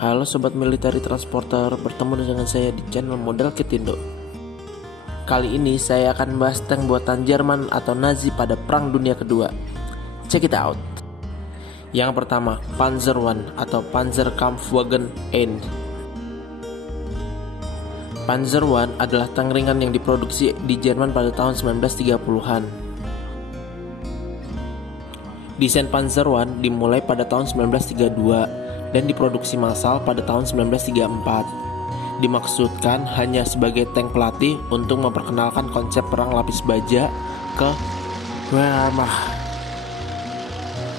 Halo Sobat Military Transporter, bertemu dengan saya di channel Modal Kitindo. Kali ini saya akan membahas tank buatan Jerman atau Nazi pada Perang Dunia Kedua. Check it out. Yang pertama, Panzer I atau Panzerkampfwagen 1. Panzer I adalah tank ringan yang diproduksi di Jerman pada tahun 1930-an. Desain Panzer I dimulai pada tahun 1932 dan diproduksi massal pada tahun 1934. Dimaksudkan hanya sebagai tank pelatih untuk memperkenalkan konsep perang lapis baja ke Wehrmacht.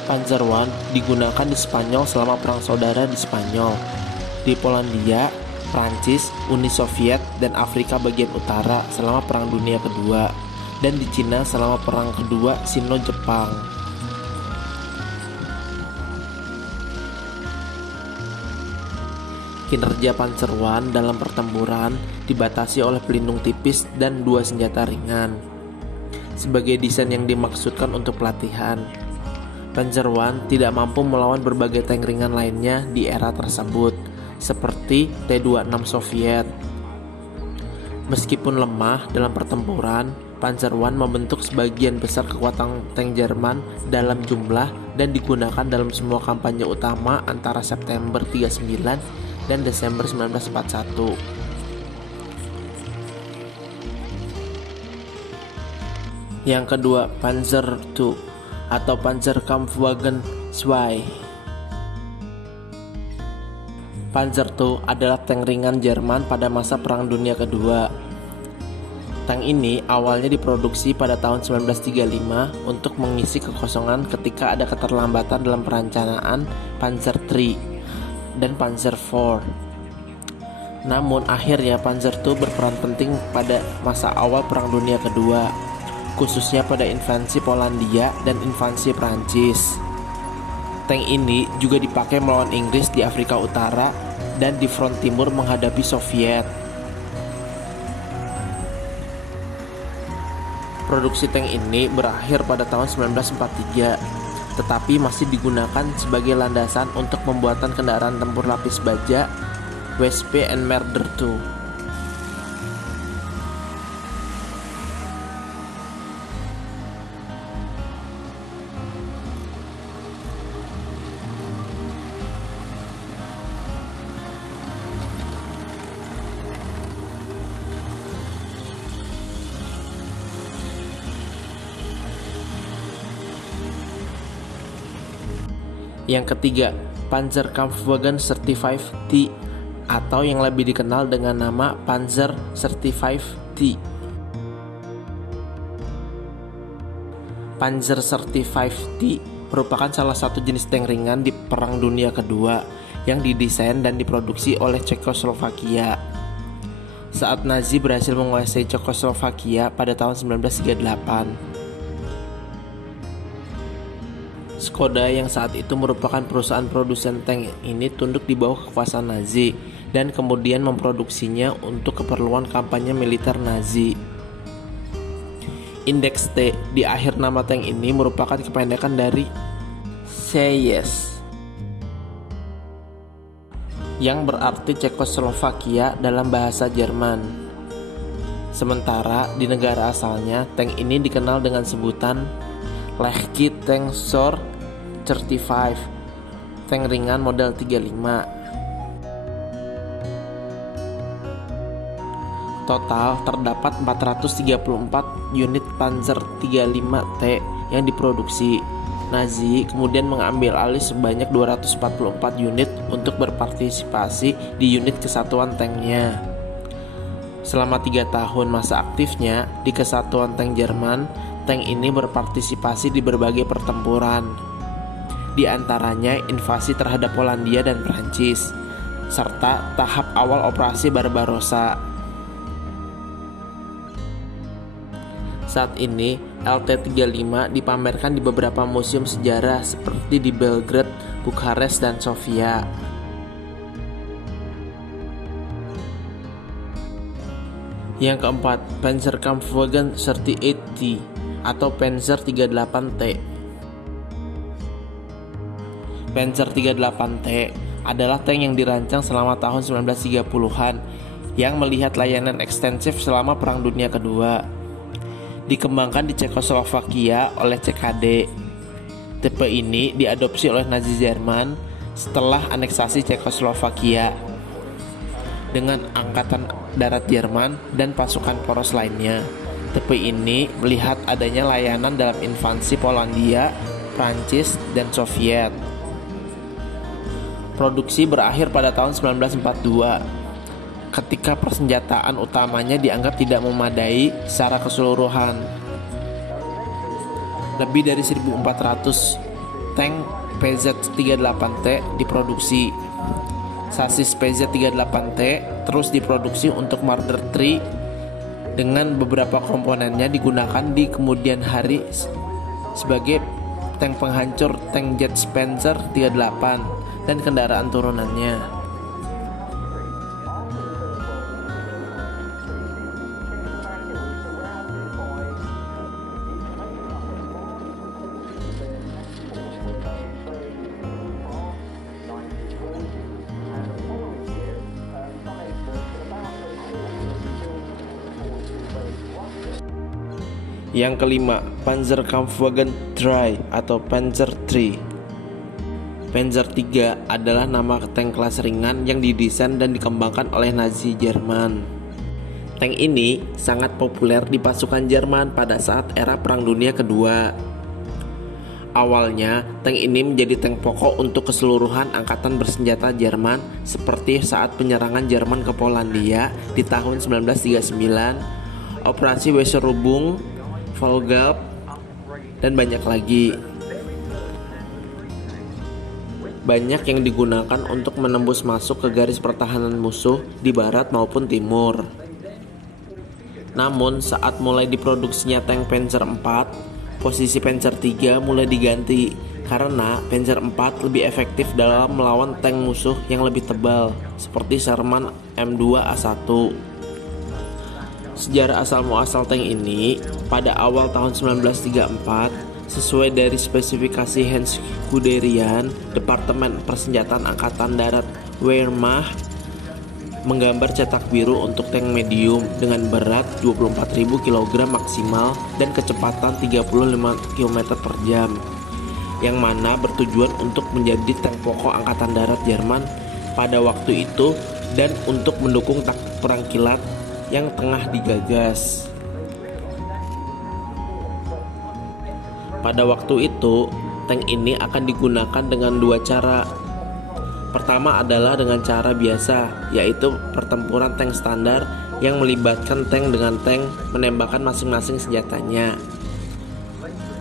Panzer I digunakan di Spanyol selama Perang Saudara di Spanyol, di Polandia, Prancis, Uni Soviet, dan Afrika bagian utara selama Perang Dunia Kedua, dan di Cina selama Perang Kedua Sino-Jepang. Kinerja Panzer I dalam pertempuran dibatasi oleh pelindung tipis dan 2 senjata ringan. Sebagai desain yang dimaksudkan untuk pelatihan, Panzer I tidak mampu melawan berbagai tank ringan lainnya di era tersebut, seperti T-26 Soviet. Meskipun lemah dalam pertempuran, Panzer I membentuk sebagian besar kekuatan tank Jerman dalam jumlah dan digunakan dalam semua kampanye utama antara September 39 dan Desember 1941. Yang kedua, Panzer II atau Panzerkampfwagen 2. Panzer II adalah tank ringan Jerman pada masa Perang Dunia Kedua. Tank ini awalnya diproduksi pada tahun 1935 untuk mengisi kekosongan ketika ada keterlambatan dalam perencanaan Panzer III dan Panzer IV. Namun akhirnya Panzer II berperan penting pada masa awal Perang Dunia Kedua, khususnya pada invasi Polandia dan invasi Prancis. Tank ini juga dipakai melawan Inggris di Afrika Utara dan di front timur menghadapi Soviet. Produksi tank ini berakhir pada tahun 1943. Tetapi masih digunakan sebagai landasan untuk pembuatan kendaraan tempur lapis baja Wespe and Marder II. Yang ketiga, Panzerkampfwagen 35T atau yang lebih dikenal dengan nama Panzer 35T. Panzer 35T merupakan salah satu jenis tank ringan di Perang Dunia Kedua yang didesain dan diproduksi oleh Cekoslovakia. Saat Nazi berhasil menguasai Cekoslovakia pada tahun 1938. Skoda yang saat itu merupakan perusahaan produsen tank ini tunduk di bawah kekuasaan Nazi dan kemudian memproduksinya untuk keperluan kampanye militer Nazi. Indeks T di akhir nama tank ini merupakan kependekan dari Seyes, yang berarti Cekoslovakia dalam bahasa Jerman. Sementara di negara asalnya, tank ini dikenal dengan sebutan Lehki Tanksor 35, tank ringan model 35. Total terdapat 434 unit Panzer 35T yang diproduksi. Nazi kemudian mengambil alih sebanyak 244 unit untuk berpartisipasi di unit kesatuan tanknya. Selama 3 tahun masa aktifnya di kesatuan tank Jerman, tank ini berpartisipasi di berbagai pertempuran. Di antaranya invasi terhadap Polandia dan Prancis, serta tahap awal operasi Barbarossa. Saat ini, LT-35 dipamerkan di beberapa museum sejarah seperti di Belgrade, Bukares, dan Sofia. Yang keempat, Panzerkampfwagen 38T atau Panzer 38T. Panzer 38T adalah tank yang dirancang selama tahun 1930-an yang melihat layanan ekstensif selama Perang Dunia Kedua. Dikembangkan di Cekoslovakia oleh CKD. Tipe ini diadopsi oleh Nazi Jerman setelah aneksasi Cekoslovakia dengan angkatan darat Jerman dan pasukan poros lainnya. Tipe ini melihat adanya layanan dalam invasi Polandia, Prancis, dan Soviet. Produksi berakhir pada tahun 1942 ketika persenjataan utamanya dianggap tidak memadai secara keseluruhan. Lebih dari 1.400 tank PZ-38T diproduksi. Sasis PZ-38T terus diproduksi untuk Marder III dengan beberapa komponennya digunakan di kemudian hari sebagai tank penghancur tank jet Panzer 38 dan kendaraan turunannya. Yang kelima, Panzerkampfwagen 3 atau Panzer III. Panzer III adalah nama tank kelas ringan yang didesain dan dikembangkan oleh Nazi Jerman. Tank ini sangat populer di pasukan Jerman pada saat era Perang Dunia Kedua. Awalnya, tank ini menjadi tank pokok untuk keseluruhan angkatan bersenjata Jerman seperti saat penyerangan Jerman ke Polandia di tahun 1939, Operasi Weserübung, Volgalp, dan banyak lagi. Banyak yang digunakan untuk menembus masuk ke garis pertahanan musuh di barat maupun timur. Namun saat mulai diproduksinya tank Panzer IV, posisi Panzer III mulai diganti karena Panzer IV lebih efektif dalam melawan tank musuh yang lebih tebal seperti Sherman M2A1. Sejarah asal-muasal tank ini pada awal tahun 1934 sesuai dari spesifikasi Hans Guderian, Departemen Persenjataan Angkatan Darat Wehrmacht, menggambar cetak biru untuk tank medium dengan berat 24.000 kg maksimal dan kecepatan 35 km per jam, yang mana bertujuan untuk menjadi tank pokok Angkatan Darat Jerman pada waktu itu dan untuk mendukung taktik perang kilat yang tengah digagas. Pada waktu itu, tank ini akan digunakan dengan 2 cara. Pertama adalah dengan cara biasa, yaitu pertempuran tank standar yang melibatkan tank dengan tank menembakkan masing-masing senjatanya.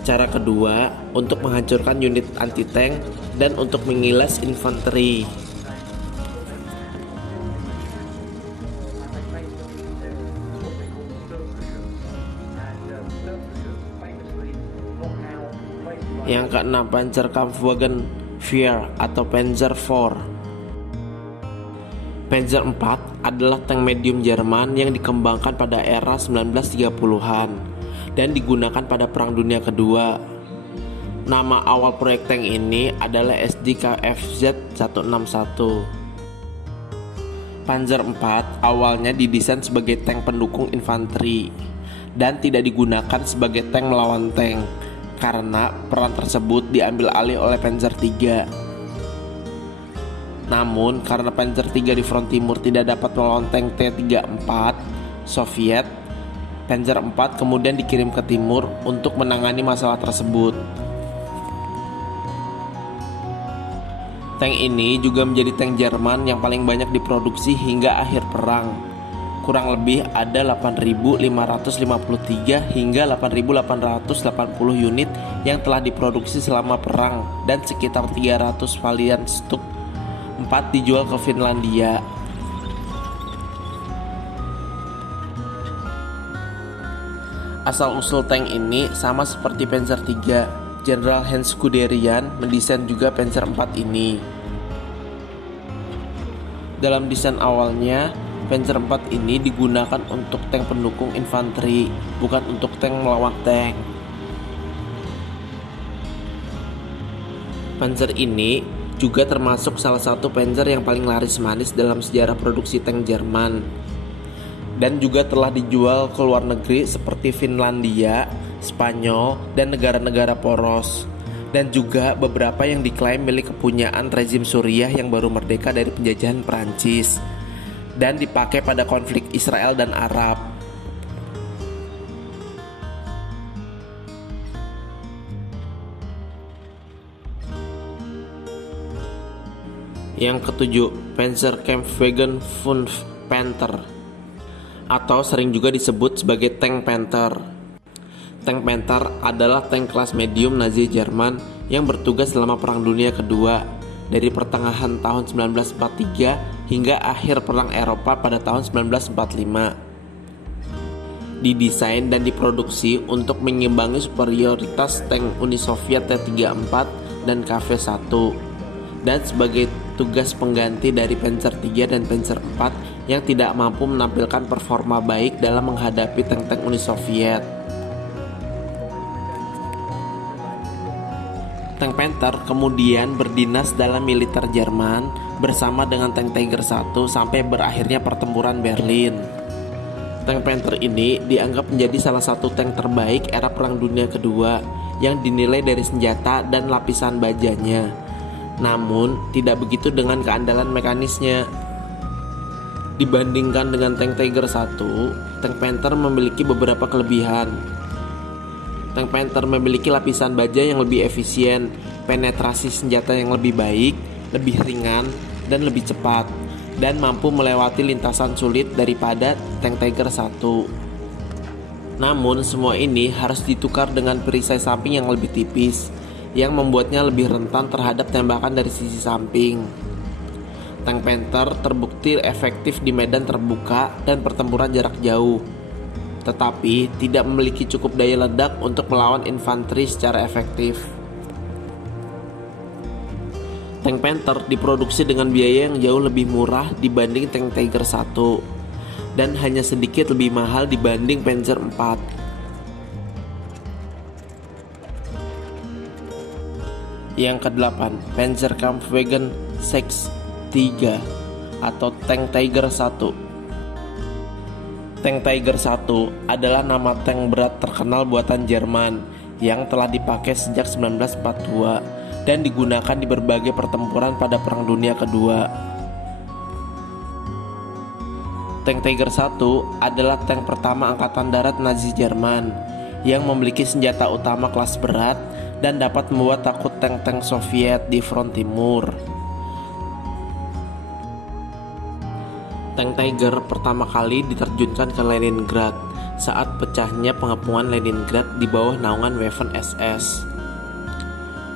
Cara kedua, untuk menghancurkan unit anti-tank dan untuk mengilas infanteri. Yang keenam, Panzerkampfwagen 4 atau Panzer IV. Panzer IV adalah tank medium Jerman yang dikembangkan pada era 1930-an dan digunakan pada Perang Dunia Kedua. Nama awal proyek tank ini adalah SDKFZ 161. Panzer IV awalnya didesain sebagai tank pendukung infanteri dan tidak digunakan sebagai tank melawan tank, karena peran tersebut diambil alih oleh Panzer III. Namun karena Panzer III di front timur tidak dapat melawan tank T-34, Soviet, Panzer IV kemudian dikirim ke timur untuk menangani masalah tersebut. Tank ini juga menjadi tank Jerman yang paling banyak diproduksi hingga akhir perang. Kurang lebih ada 8.553 hingga 8.880 unit yang telah diproduksi selama perang dan sekitar 300 varian Stuka 4 dijual ke Finlandia. Asal-usul tank ini sama seperti Panzer III. Jenderal Hans Guderian mendesain juga Panzer IV ini. Dalam desain awalnya, Panzer IV ini digunakan untuk tank pendukung infanteri, bukan untuk tank melawan tank. Panzer ini juga termasuk salah satu Panzer yang paling laris manis dalam sejarah produksi tank Jerman, dan juga telah dijual ke luar negeri seperti Finlandia, Spanyol, dan negara-negara poros, dan juga beberapa yang diklaim milik kepunyaan rezim Suriah yang baru merdeka dari penjajahan Prancis dan dipakai pada konflik Israel dan Arab. Yang ketujuh, Panzerkampfwagen 5 Panther, atau sering juga disebut sebagai tank Panther. Tank Panther adalah tank kelas medium Nazi Jerman yang bertugas selama Perang Dunia Kedua dari pertengahan tahun 1943 hingga akhir Perang Eropa pada tahun 1945. Didesain dan diproduksi untuk mengimbangi superioritas tank Uni Soviet T-34 dan KV-1, dan sebagai tugas pengganti dari Panzer III dan Panzer IV yang tidak mampu menampilkan performa baik dalam menghadapi tank-tank Uni Soviet. Tank Panther kemudian berdinas dalam militer Jerman bersama dengan tank Tiger I sampai berakhirnya pertempuran Berlin. Tank Panther ini dianggap menjadi salah satu tank terbaik era Perang Dunia Kedua yang dinilai dari senjata dan lapisan bajanya. Namun, tidak begitu dengan keandalan mekanisnya. Dibandingkan dengan tank Tiger I, tank Panther memiliki beberapa kelebihan. Tank Panther memiliki lapisan baja yang lebih efisien, penetrasi senjata yang lebih baik, lebih ringan, dan lebih cepat, dan mampu melewati lintasan sulit daripada tank Tiger I. Namun, semua ini harus ditukar dengan perisai samping yang lebih tipis, yang membuatnya lebih rentan terhadap tembakan dari sisi samping. Tank Panther terbukti efektif di medan terbuka dan pertempuran jarak jauh, tetapi tidak memiliki cukup daya ledak untuk melawan infanteri secara efektif. Tank Panther diproduksi dengan biaya yang jauh lebih murah dibanding tank Tiger I dan hanya sedikit lebih mahal dibanding Panzer IV. Yang ke-8, Panzerkampfwagen 6 III atau tank Tiger I. Tank Tiger I adalah nama tank berat terkenal buatan Jerman yang telah dipakai sejak 1942 dan digunakan di berbagai pertempuran pada Perang Dunia Kedua. Tank Tiger I adalah tank pertama Angkatan Darat Nazi Jerman yang memiliki senjata utama kelas berat dan dapat membuat takut tank-tank Soviet di front timur. Tank Tiger pertama kali diterjunkan ke Leningrad saat pecahnya pengepungan Leningrad di bawah naungan Waffen SS.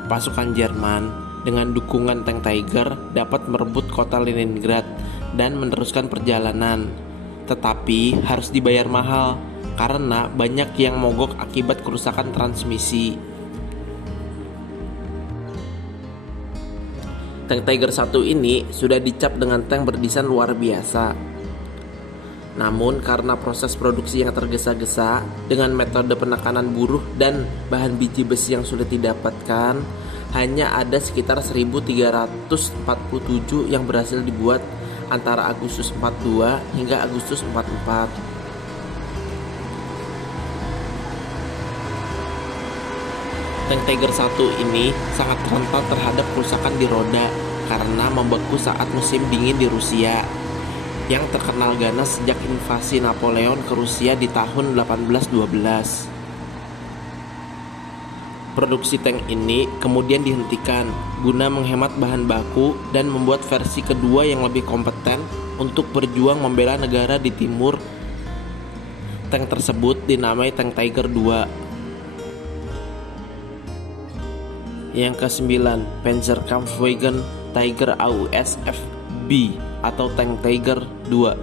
Pasukan Jerman dengan dukungan tank Tiger dapat merebut kota Leningrad dan meneruskan perjalanan, tetapi harus dibayar mahal karena banyak yang mogok akibat kerusakan transmisi. Tank Tiger I ini sudah dicap dengan tank berdesain luar biasa. Namun karena proses produksi yang tergesa-gesa dengan metode penekanan buruh dan bahan biji besi yang sudah didapatkan, hanya ada sekitar 1347 yang berhasil dibuat antara Agustus 42 hingga Agustus 44. Tank Tiger I ini sangat rentan terhadap kerusakan di roda karena membeku saat musim dingin di Rusia. yang terkenal ganas sejak invasi Napoleon ke Rusia di tahun 1812. Produksi tank ini kemudian dihentikan guna menghemat bahan baku dan membuat versi kedua yang lebih kompeten untuk berjuang membela negara di timur. Tank tersebut dinamai tank Tiger II. Yang ke-9, Panzerkampfwagen Tiger AUS FB atau tank Tiger II.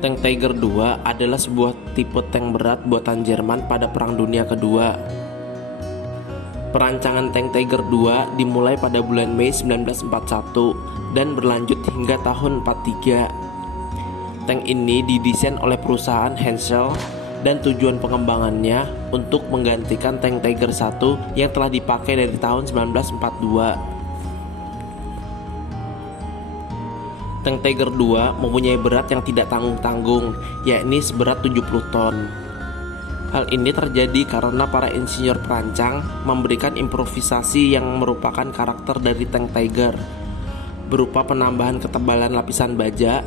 Tank Tiger II adalah sebuah tipe tank berat buatan Jerman pada Perang Dunia Kedua. Perancangan tank Tiger II dimulai pada bulan Mei 1941 dan berlanjut hingga tahun 1943. Tank ini didesain oleh perusahaan Henschel dan tujuan pengembangannya untuk menggantikan tank Tiger I yang telah dipakai dari tahun 1942. Tank Tiger II mempunyai berat yang tidak tanggung-tanggung, yakni seberat 70 ton. Hal ini terjadi karena para insinyur perancang memberikan improvisasi yang merupakan karakter dari tank Tiger, berupa penambahan ketebalan lapisan baja,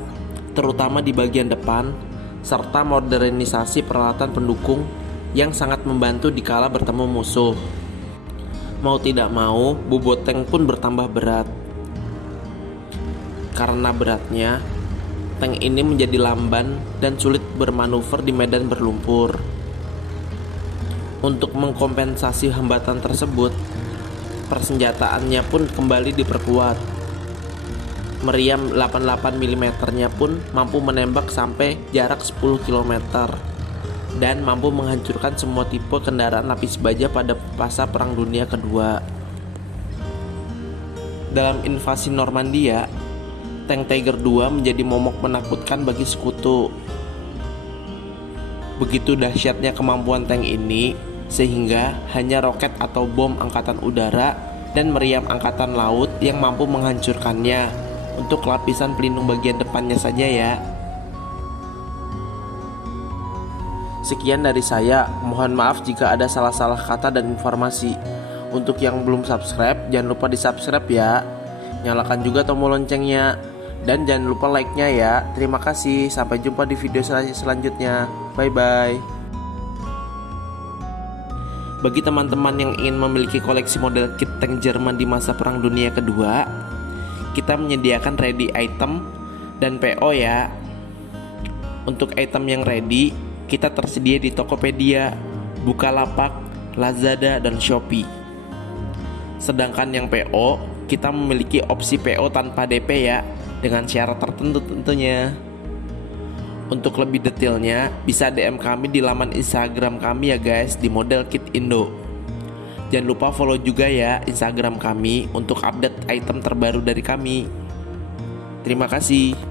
terutama di bagian depan, serta modernisasi peralatan pendukung yang sangat membantu dikala bertemu musuh. Mau tidak mau, bobot tank pun bertambah berat. Karena beratnya, tank ini menjadi lamban dan sulit bermanuver di medan berlumpur. Untuk mengkompensasi hambatan tersebut, persenjataannya pun kembali diperkuat. Meriam 88 mm-nya pun mampu menembak sampai jarak 10 km dan mampu menghancurkan semua tipe kendaraan lapis baja pada masa Perang Dunia Kedua. Dalam invasi Normandia, tank Tiger II menjadi momok menakutkan bagi sekutu. Begitu dahsyatnya kemampuan tank ini, sehingga hanya roket atau bom angkatan udara dan meriam angkatan laut yang mampu menghancurkannya. Untuk lapisan pelindung bagian depannya saja ya. Sekian dari saya, mohon maaf jika ada salah-salah kata dan informasi. Untuk yang belum subscribe, jangan lupa di subscribe ya. Nyalakan juga tombol loncengnya. Dan jangan lupa like-nya ya. Terima kasih. Sampai jumpa di video selanjutnya. Bye-bye. Bagi teman-teman yang ingin memiliki koleksi model kit tank Jerman di masa Perang Dunia Kedua, kita menyediakan ready item dan PO ya. Untuk item yang ready, kita tersedia di Tokopedia, Bukalapak, Lazada, dan Shopee. Sedangkan yang PO, kita memiliki opsi PO tanpa DP ya, dengan syarat tertentu tentunya. Untuk lebih detailnya, bisa DM kami di laman Instagram kami ya guys, di Model Kit Indo. Jangan lupa follow juga ya Instagram kami untuk update item terbaru dari kami. Terima kasih.